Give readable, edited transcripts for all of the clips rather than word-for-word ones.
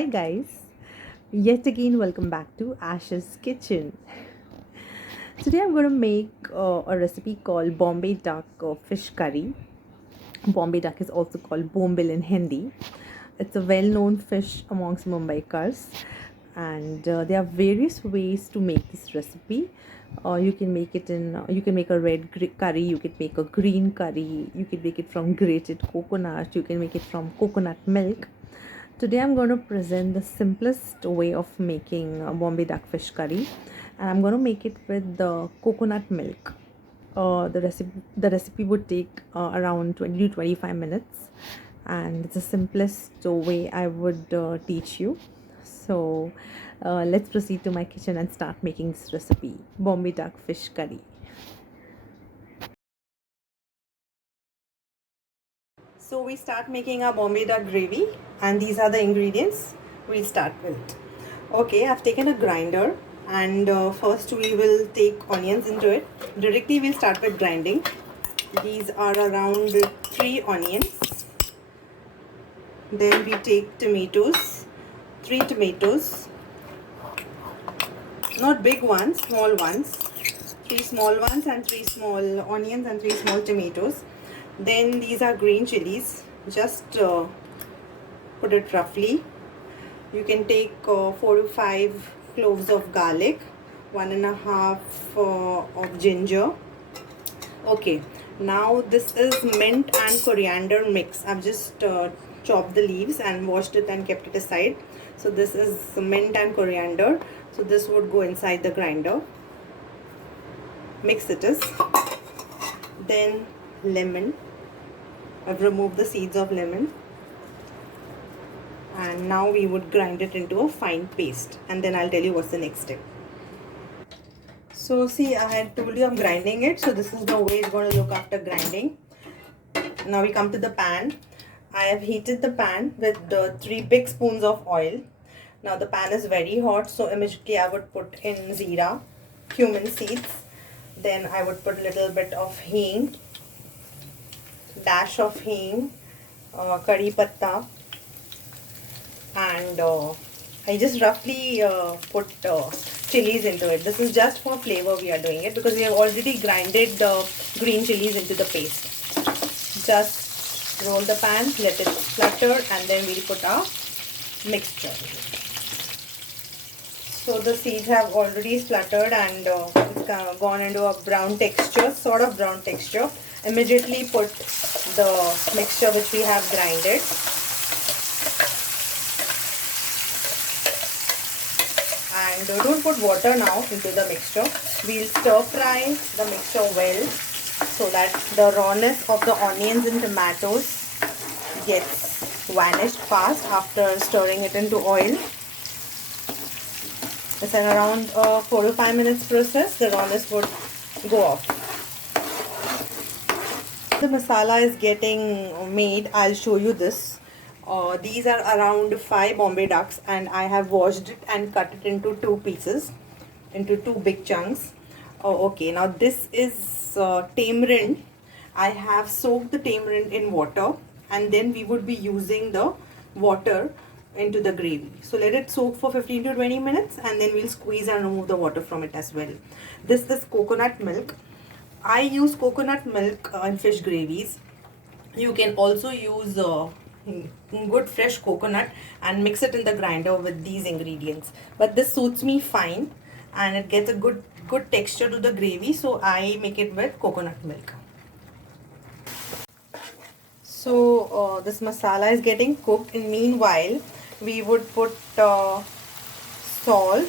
Hi guys, yet again welcome back to Ash's Kitchen. Today I'm going to make a recipe called Bombay Duck Fish Curry. Bombay Duck is also called Bombil in Hindi. It's a well-known fish amongst Mumbaikars, and there are various ways to make this recipe. You can make it in. You can make a curry. You can make a green curry. You can make it from grated coconut. You can make it from coconut milk. Today I'm going to present the simplest way of making Bombay duck fish curry, and I'm going to make it with the coconut milk. The recipe would take around 20 to 25 minutes, and it's the simplest way I would teach you. So let's proceed to my kitchen and start making this recipe, Bombay duck fish curry. So we start making our Bombay duck gravy, and these are the ingredients we'll start with. Okay, I've taken a grinder, and first we will take onions into it. Directly we'll start with grinding. These are around 3 onions. Then we take tomatoes, 3 tomatoes, not big ones, small ones. 3 small ones and 3 small onions and 3 small tomatoes. Then these are green chilies. Just put it roughly. You can take 4 to 5 cloves of garlic, 1.5 of ginger. Okay, now this is mint and coriander mix. I've just chopped the leaves and washed it and kept it aside. So this is mint and coriander. So this would go inside the grinder. Mix it is. Then lemon. I've removed the seeds of lemon, and now we would grind it into a fine paste, and then I'll tell you what's the next step. So see, I had told you I'm grinding it, so this is the way it's going to look after grinding. Now we come to the pan. I have heated the pan with 3 big spoons of oil. Now the pan is very hot, so immediately I would put in zeera, cumin seeds. Then I would put a little bit of hing, dash of hing, curry patta, and I just roughly put chilies into it. This is just for flavor we are doing it, because we have already grinded the green chilies into the paste. Just roll the pan, let it flutter, and then we'll put our mixture. So the seeds have already spluttered, and it's gone into a brown texture, sort of brown texture. Immediately put the mixture which we have grinded. And don't put water now into the mixture. We'll stir fry the mixture well, so that the rawness of the onions and tomatoes gets vanished fast after stirring it into oil. It's an around 4 to 5 minutes process. The rawness would go off. The masala is getting made. I'll show you this. These are around 5 Bombay ducks, and I have washed it and cut it into 2 pieces, into 2 big chunks. Okay, now this is tamarind. I have soaked the tamarind in water, and then we would be using the water into the gravy. So let it soak for 15 to 20 minutes, and then we'll squeeze and remove the water from it as well. This is coconut milk. I use coconut milk in fish gravies. You can also use good fresh coconut and mix it in the grinder with these ingredients, but this suits me fine, and it gets a good texture to the gravy, so I make it with coconut milk. So this masala is getting cooked. In meanwhile, we would put salt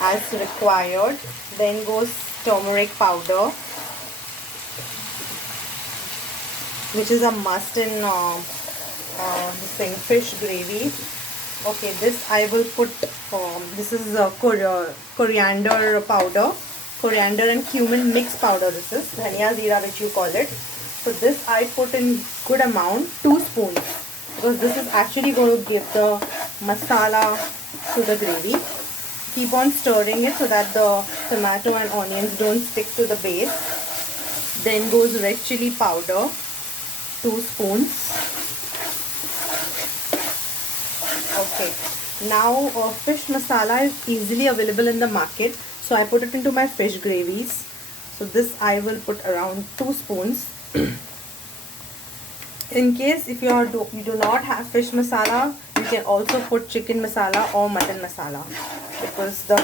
as required. Then goes turmeric powder, which is a must in this fish gravy. Okay, this I will put. This is coriander powder, coriander and cumin mix powder. This is dhania zeera, which you call it. So this I put in good amount, 2 spoons, because this is actually going to give the masala to the gravy. Keep on stirring it so that the tomato and onions don't stick to the base. Then goes red chili powder, 2 spoons. Okay. Now fish masala is easily available in the market. So I put it into my fish gravies. So this I will put around 2 spoons. In case if you do not have fish masala, you can also put chicken masala or mutton masala, because the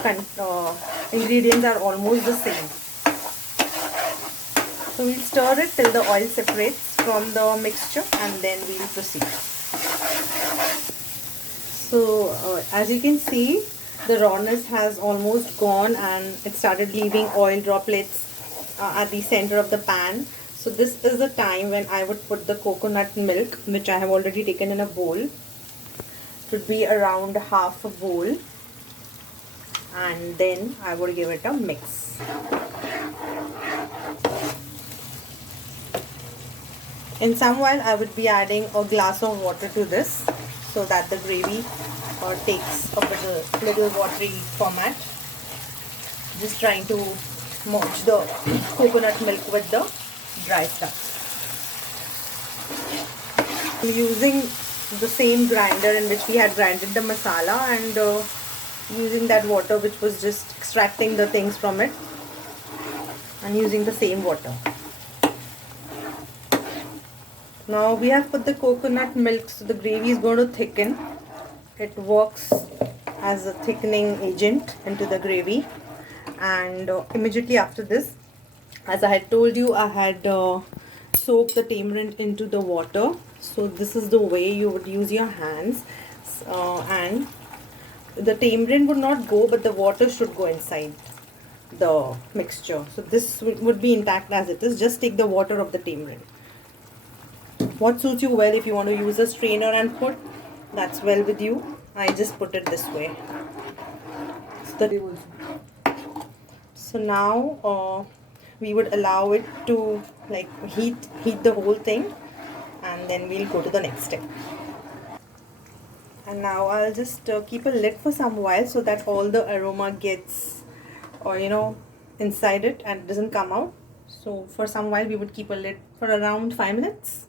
ingredients are almost the same. So we'll stir it till the oil separates from the mixture, and then we'll proceed. So as you can see, the rawness has almost gone and it started leaving oil droplets at the center of the pan. So this is the time when I would put the coconut milk, which I have already taken in a bowl. It would be around half a bowl, and then I would give it a mix. In some while I would be adding a glass of water to this, so that the gravy takes a little watery format. Just trying to merge the coconut milk with the dry stuff. I'm using the same grinder in which we had grinded the masala, and using that water which was just extracting the things from it, and using the same water. Now we have put the coconut milk, so the gravy is going to thicken. It works as a thickening agent into the gravy, and immediately after this, as I had told you, I had soaked the tamarind into the water. So this is the way you would use your hands, and the tamarind would not go, but the water should go inside the mixture. So this would be intact as it is. Just take the water of the tamarind. What suits you well, if you want to use a strainer and put, that's well with you. I just put it this way. So now we would allow it to heat the whole thing, and then we'll go to the next step. And now I'll just keep a lid for some while, so that all the aroma gets inside it and it doesn't come out. So for some while we would keep a lid for around 5 minutes.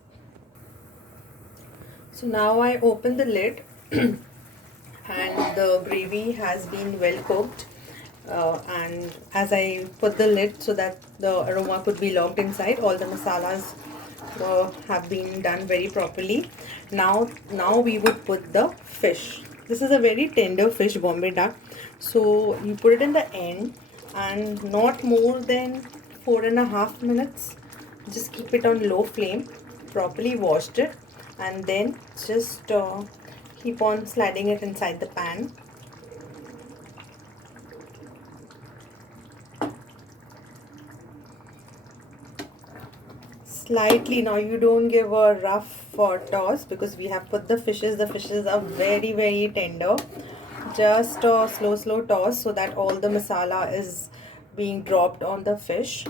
So now I open the lid and the gravy has been well cooked, and as I put the lid so that the aroma could be locked inside, all the masalas have been done very properly. Now we would put the fish. This is a very tender fish, Bombay duck, so you put it in the end, and not more than 4.5 minutes. Just keep it on low flame, properly washed it, and then just keep on sliding it inside the pan. Slightly, now you don't give a rough toss, because we have put the fishes are very tender. Just a slow toss, so that all the masala is being dropped on the fish.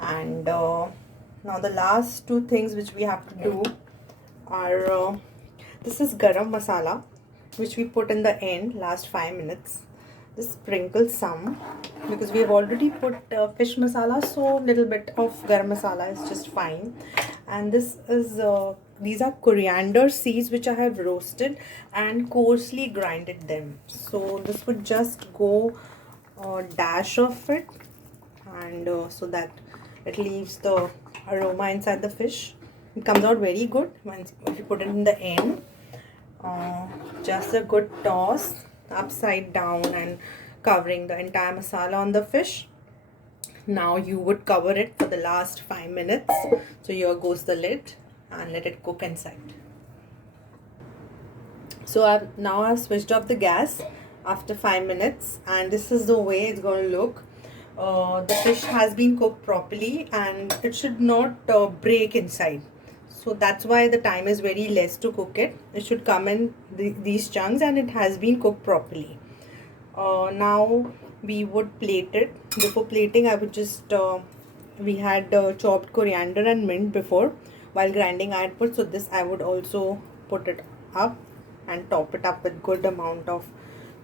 And now the last two things which we have to do are this is garam masala, which we put in the end, last 5 minutes. Just sprinkle some, because we have already put fish masala, so little bit of garam masala is just fine. And this is these are coriander seeds which I have roasted and coarsely grinded them. So this would just go a dash of it, and so that it leaves the aroma inside the fish. It comes out very good if you put it in the end. Just a good toss upside down and covering the entire masala on the fish. Now you would cover it for the last 5 minutes. So here goes the lid, and let it cook inside. So I've switched off the gas after 5 minutes, and this is the way it's going to look. The fish has been cooked properly, and it should not break inside. So that's why the time is very less to cook it. It should come in these chunks, and it has been cooked properly. Now we would plate it. Before plating, I would just we had chopped coriander and mint before. While grinding I had put, so this I would also put it up and top it up with good amount of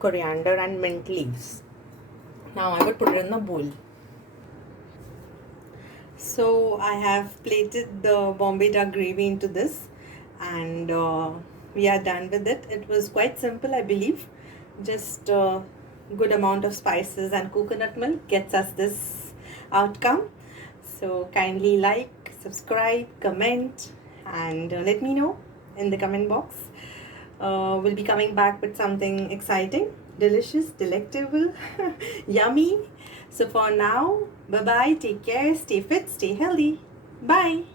coriander and mint leaves. Now I would put it in the bowl. So I have plated the Bombay duck gravy into this, and we are done with it. It was quite simple, I believe. Just a good amount of spices and coconut milk gets us this outcome. So kindly like, subscribe, comment, and let me know in the comment box. We'll be coming back with something exciting, delicious, delectable, yummy. So for now, bye bye, take care, stay fit, stay healthy. Bye.